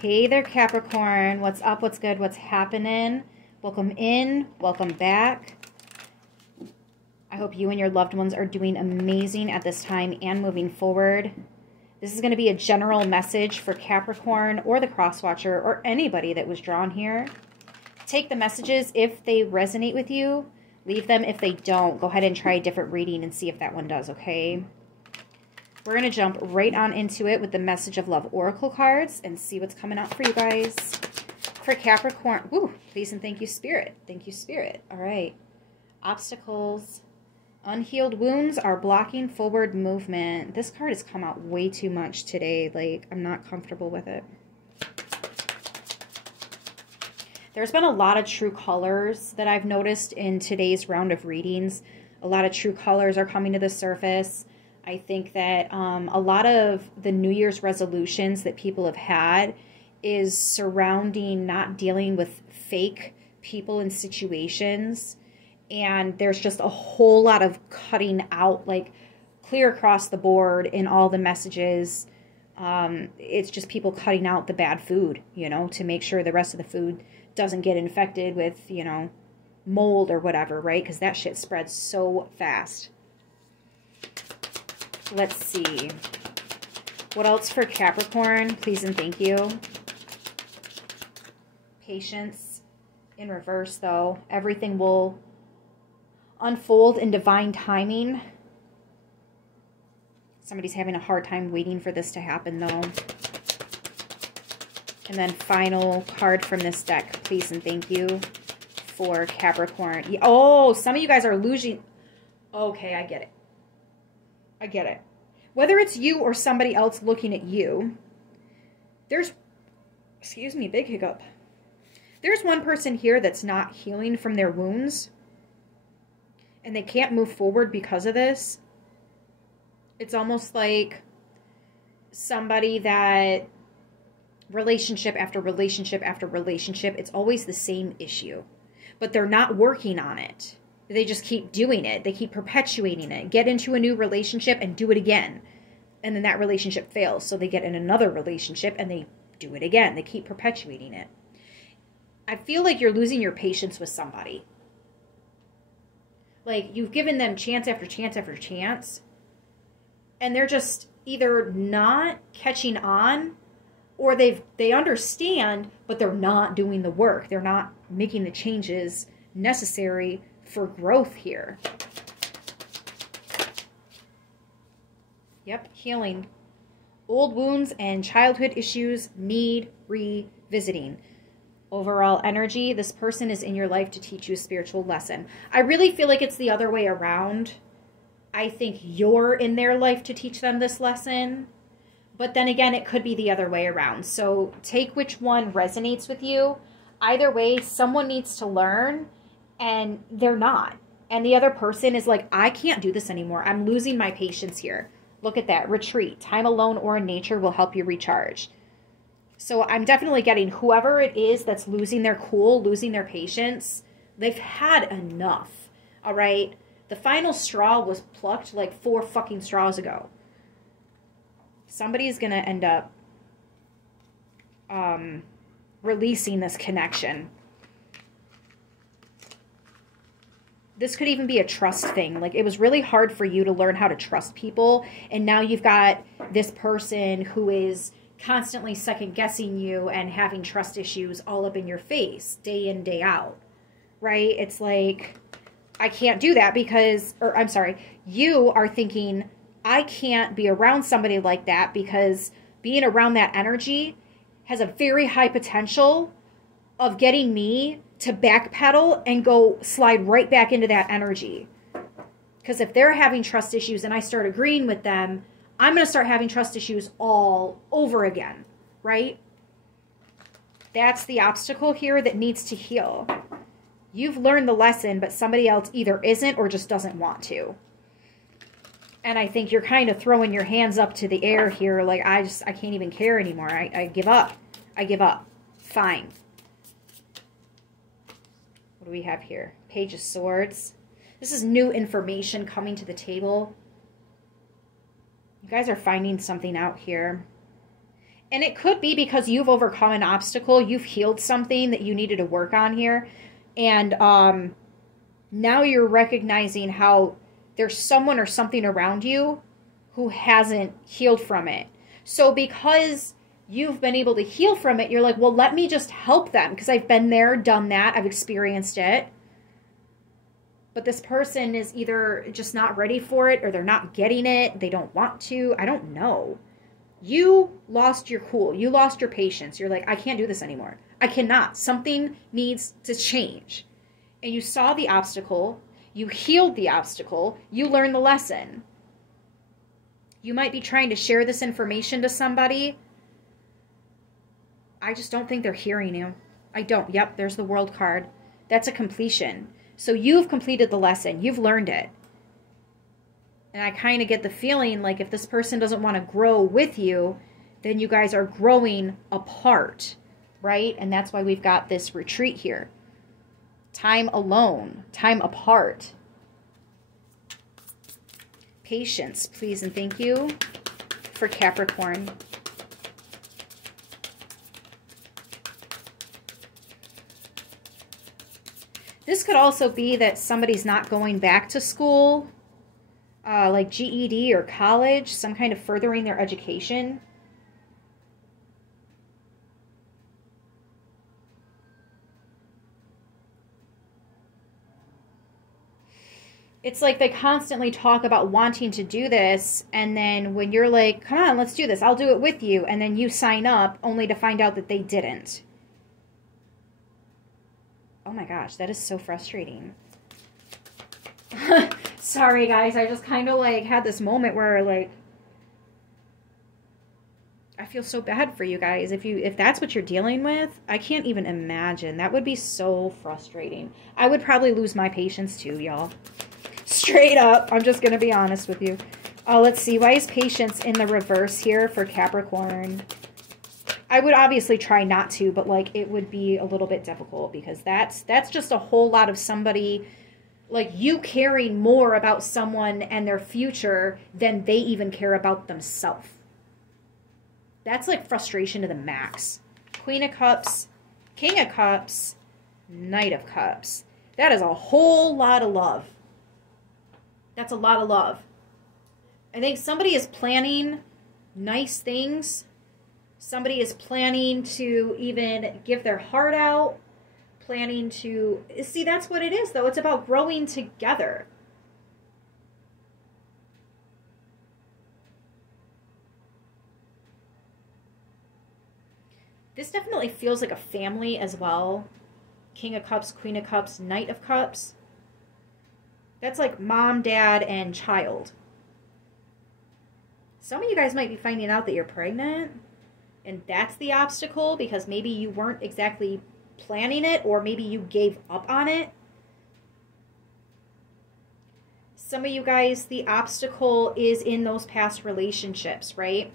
Hey there, Capricorn. What's up? What's good? What's happening? Welcome in. Welcome back. I hope you and your loved ones are doing amazing at this time and moving forward. This is going to be a general message for Capricorn or the Crosswatcher or anybody that was drawn here. Take the messages if they resonate with you. Leave them if they don't. Go ahead and try a different reading and see if that one does, okay? We're going to jump right on into it with the Message of Love Oracle cards and see what's coming out for you guys. For Capricorn, woo, please and thank you, Spirit. Thank you, Spirit. All right. Obstacles. Unhealed wounds are blocking forward movement. This card has come out way too much today. Like, I'm not comfortable with it. There's been a lot of true colors that I've noticed in today's round of readings. A lot of true colors are coming to the surface. I think that a lot of the New Year's resolutions that people have had is surrounding not dealing with fake people and situations. And there's just a whole lot of cutting out, like clear across the board in all the messages. It's just people cutting out the bad food, you know, to make sure the rest of the food doesn't get infected with, you know, mold or whatever, right? Because that shit spreads so fast. Let's see. What else for Capricorn? Please and thank you. Patience in reverse, though. Everything will unfold in divine timing. Somebody's having a hard time waiting for this to happen, though. And then final card from this deck. Please and thank you for Capricorn. Oh, some of you guys are losing. Okay, I get it. I get it. Whether it's you or somebody else looking at you, there's, excuse me, big hiccup. There's one person here that's not healing from their wounds, and they can't move forward because of this. It's almost like somebody that relationship after relationship after relationship, it's always the same issue, but they're not working on it. They just keep doing it. They keep perpetuating it. Get into a new relationship and do it again. And then that relationship fails. So they get in another relationship and they do it again. They keep perpetuating it. I feel like you're losing your patience with somebody. Like, you've given them chance after chance after chance. And they're just either not catching on, or they understand, but they're not doing the work. They're not making the changes necessary for growth here. Yep, healing. Old wounds and childhood issues need revisiting. Overall energy, this person is in your life to teach you a spiritual lesson. I really feel like it's the other way around. I think you're in their life to teach them this lesson. But then again, it could be the other way around. So take which one resonates with you. Either way, someone needs to learn, and they're not. And the other person is like, I can't do this anymore. I'm losing my patience here. Look at that. Retreat. Time alone or in nature will help you recharge. So I'm definitely getting whoever it is that's losing their cool, losing their patience, they've had enough. All right? The final straw was plucked like 4 fucking straws ago. Somebody's going to end up releasing this connection. This could even be a trust thing. Like, it was really hard for you to learn how to trust people. And now you've got this person who is constantly second guessing you and having trust issues all up in your face, day in, day out, right? It's like, I can't do that because, or I'm sorry, you are thinking, I can't be around somebody like that because being around that energy has a very high potential of getting me to backpedal and go slide right back into that energy. Because if they're having trust issues and I start agreeing with them, I'm going to start having trust issues all over again, right? That's the obstacle here that needs to heal. You've learned the lesson, but somebody else either isn't or just doesn't want to. And I think you're kind of throwing your hands up to the air here, like, I can't even care anymore. I give up. I give up. Fine. What do we have here? Page of Swords. This is new information coming to the table. You guys are finding something out here. And it could be because you've overcome an obstacle. You've healed something that you needed to work on here. And now you're recognizing how there's someone or something around you who hasn't healed from it. So because you've been able to heal from it, you're like, well, let me just help them because I've been there, done that, I've experienced it. But this person is either just not ready for it or they're not getting it. They don't want to. I don't know. You lost your cool. You lost your patience. You're like, I can't do this anymore. I cannot. Something needs to change. And you saw the obstacle. You healed the obstacle. You learned the lesson. You might be trying to share this information to somebody. I just don't think they're hearing you. I don't. Yep, there's the World card. That's a completion. So you've completed the lesson. You've learned it. And I kind of get the feeling like if this person doesn't want to grow with you, then you guys are growing apart, right? And that's why we've got this retreat here. Time alone, time apart. Patience, please and thank you for Capricorn. This could also be that somebody's not going back to school, like GED or college, some kind of furthering their education. It's like they constantly talk about wanting to do this, and then when you're like, come on, let's do this, I'll do it with you, and then you sign up only to find out that they didn't. Oh my gosh, that is so frustrating. Sorry guys, I just kind of like had this moment where like I feel so bad for you guys. If that's what you're dealing with, I can't even imagine. That would be so frustrating. I would probably lose my patience too, y'all. Straight up, I'm just going to be honest with you. Let's see, why is patience in the reverse here for Capricorn? I would obviously try not to, but like it would be a little bit difficult because that's just a whole lot of somebody, like you caring more about someone and their future than they even care about themselves. That's like frustration to the max. Queen of Cups, King of Cups, Knight of Cups. That is a whole lot of love. That's a lot of love. I think somebody is planning nice things. Somebody is planning to even give their heart out, planning to... See, that's what it is, though. It's about growing together. This definitely feels like a family as well. King of Cups, Queen of Cups, Knight of Cups. That's like mom, dad, and child. Some of you guys might be finding out that you're pregnant. And that's the obstacle because maybe you weren't exactly planning it or maybe you gave up on it. Some of you guys, the obstacle is in those past relationships, right?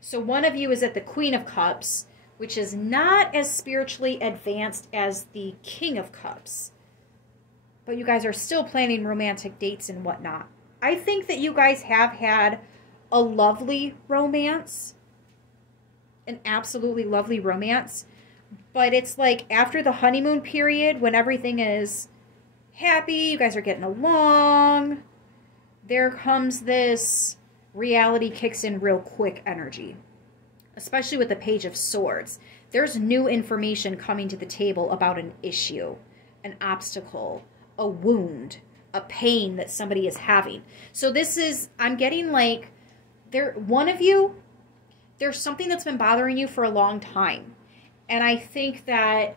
So one of you is at the Queen of Cups, which is not as spiritually advanced as the King of Cups. But you guys are still planning romantic dates and whatnot. I think that you guys have had a lovely romance. An absolutely lovely romance. But it's like after the honeymoon period, when everything is happy, you guys are getting along, there comes this reality kicks in real quick energy. Especially with the Page of Swords. There's new information coming to the table about an issue, an obstacle, a wound, a pain that somebody is having. So this is, I'm getting like, one of you, there's something that's been bothering you for a long time. And I think that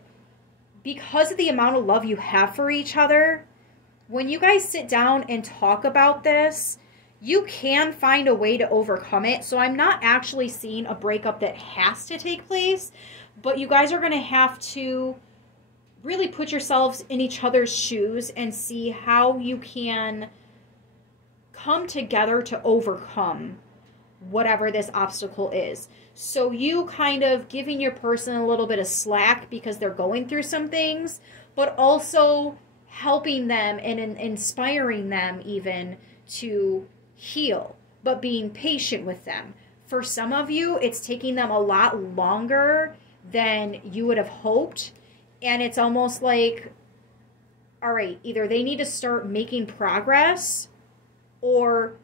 because of the amount of love you have for each other, when you guys sit down and talk about this, you can find a way to overcome it. So I'm not actually seeing a breakup that has to take place, but you guys are going to have to really put yourselves in each other's shoes and see how you can come together to overcome whatever this obstacle is. So you kind of giving your person a little bit of slack because they're going through some things, but also helping them and inspiring them even to heal, but being patient with them, For some of you, it's taking them a lot longer than you would have hoped. And it's almost like, all right, either they need to start making progress, or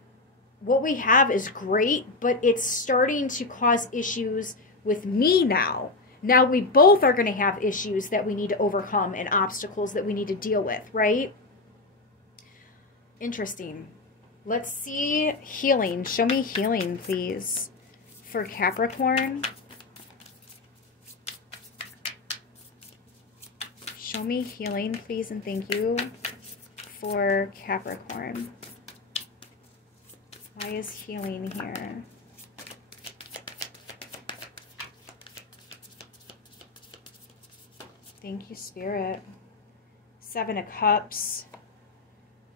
what we have is great, but it's starting to cause issues with me now. Now we both are going to have issues that we need to overcome and obstacles that we need to deal with, right? Interesting. Let's see healing. Show me healing, please, for Capricorn. Show me healing, please, and thank you for Capricorn. Why is healing here? Thank you, Spirit. 7 of Cups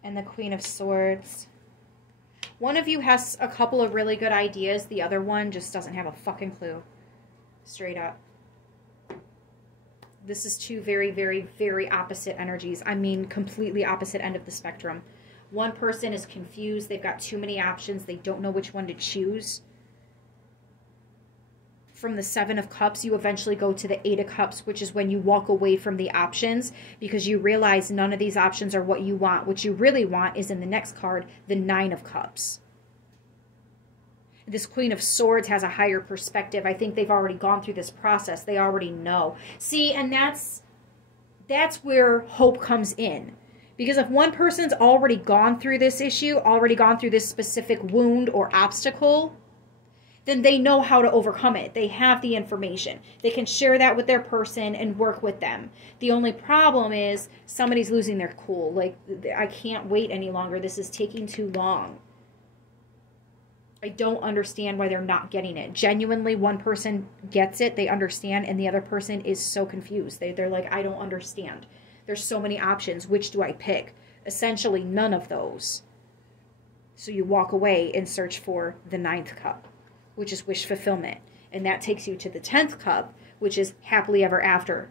and the Queen of Swords. One of you has a couple of really good ideas. The other one just doesn't have a fucking clue. Straight up. This is two very, very, very opposite energies. I mean, completely opposite end of the spectrum. One person is confused. They've got too many options. They don't know which one to choose. From the 7 of Cups, you eventually go to the 8 of Cups, which is when you walk away from the options because you realize none of these options are what you want. What you really want is in the next card, the 9 of Cups. This Queen of Swords has a higher perspective. I think they've already gone through this process. They already know. See, and that's where hope comes in. Because if one person's already gone through this issue, already gone through this specific wound or obstacle, then they know how to overcome it. They have the information. They can share that with their person and work with them. The only problem is somebody's losing their cool. Like, I can't wait any longer. This is taking too long. I don't understand why they're not getting it. Genuinely, one person gets it, they understand, and the other person is so confused. They're like, I don't understand. There's so many options. Which do I pick? Essentially, none of those. So you walk away and search for the 9th cup, which is wish fulfillment. And that takes you to the 10th cup, which is happily ever after.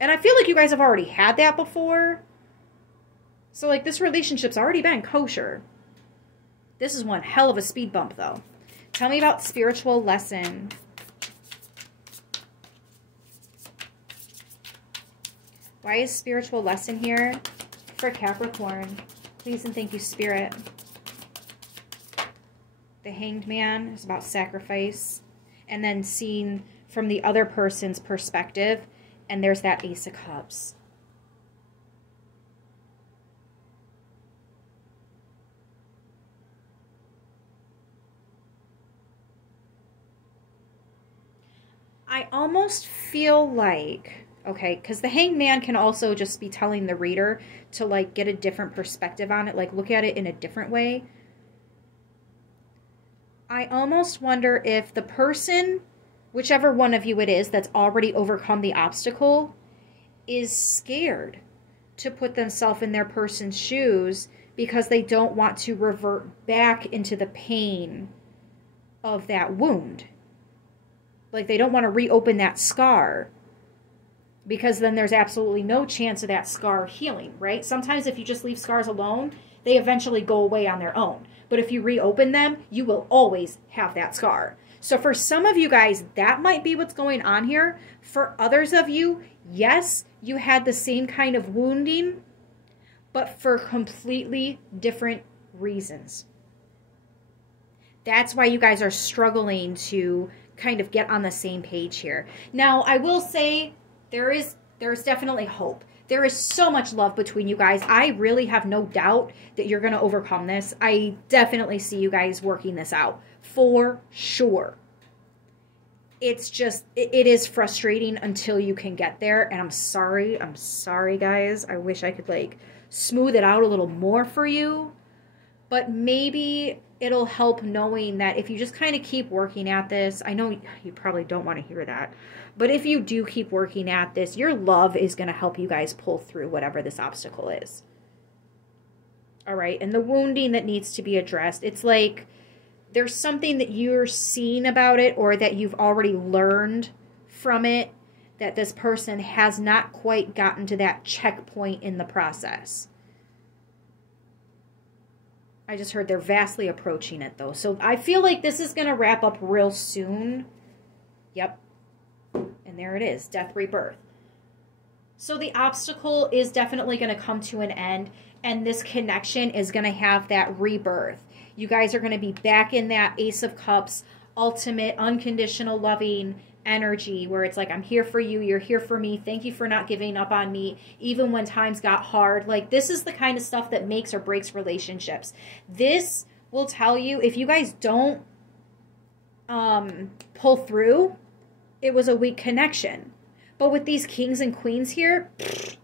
And I feel like you guys have already had that before. So, like, this relationship's already been kosher. This is one hell of a speed bump, though. Tell me about spiritual lesson. Why is spiritual lesson here for Capricorn? Please and thank you, Spirit. The Hanged Man is about sacrifice. And then seen from the other person's perspective. And there's that Ace of Cups. I almost feel like, okay, because the Hanged Man can also just be telling the reader to, like, get a different perspective on it, like, look at it in a different way. I almost wonder if the person, whichever one of you it is that's already overcome the obstacle, is scared to put themselves in their person's shoes because they don't want to revert back into the pain of that wound. Like, they don't want to reopen that scar because then there's absolutely no chance of that scar healing, right? Sometimes if you just leave scars alone, they eventually go away on their own. But if you reopen them, you will always have that scar. So for some of you guys, that might be what's going on here. For others of you, yes, you had the same kind of wounding, but for completely different reasons. That's why you guys are struggling to kind of get on the same page here. Now, I will say there's definitely hope. There is so much love between you guys. I really have no doubt that you're going to overcome this. I definitely see you guys working this out for sure. It's just, it is frustrating until you can get there. And I'm sorry guys. I wish I could, like, smooth it out a little more for you. But maybe it'll help knowing that if you just kind of keep working at this, I know you probably don't want to hear that, but if you do keep working at this, your love is going to help you guys pull through whatever this obstacle is. All right. And the wounding that needs to be addressed, it's like there's something that you're seeing about it or that you've already learned from it that this person has not quite gotten to that checkpoint in the process. I just heard they're vastly approaching it, though. So I feel like this is going to wrap up real soon. Yep. And there it is. Death, rebirth. So the obstacle is definitely going to come to an end. And this connection is going to have that rebirth. You guys are going to be back in that Ace of Cups, ultimate, unconditional, loving energy where it's like, I'm here for you. You're here for me. Thank you for not giving up on me, even when times got hard. Like, this is the kind of stuff that makes or breaks relationships. This will tell you, if you guys don't pull through, it was a weak connection. But with these kings and queens here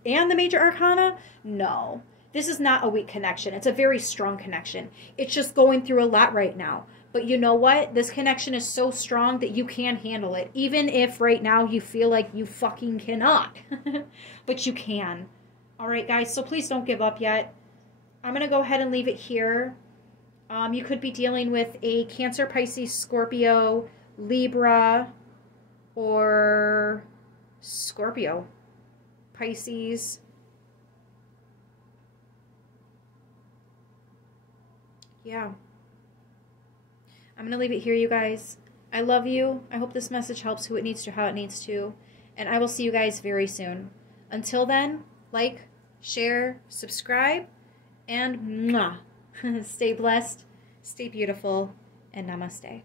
and the major arcana, no. This is not a weak connection. It's a very strong connection. It's just going through a lot right now. But you know what? This connection is so strong that you can handle it. Even if right now you feel like you fucking cannot. But you can. All right, guys. So please don't give up yet. I'm going to go ahead and leave it here. You could be dealing with a Cancer, Pisces, Scorpio, Libra, or Scorpio, Pisces. Yeah. I'm going to leave it here, you guys. I love you. I hope this message helps who it needs to, how it needs to. And I will see you guys very soon. Until then, like, share, subscribe, and mwah. Stay blessed, stay beautiful, and namaste.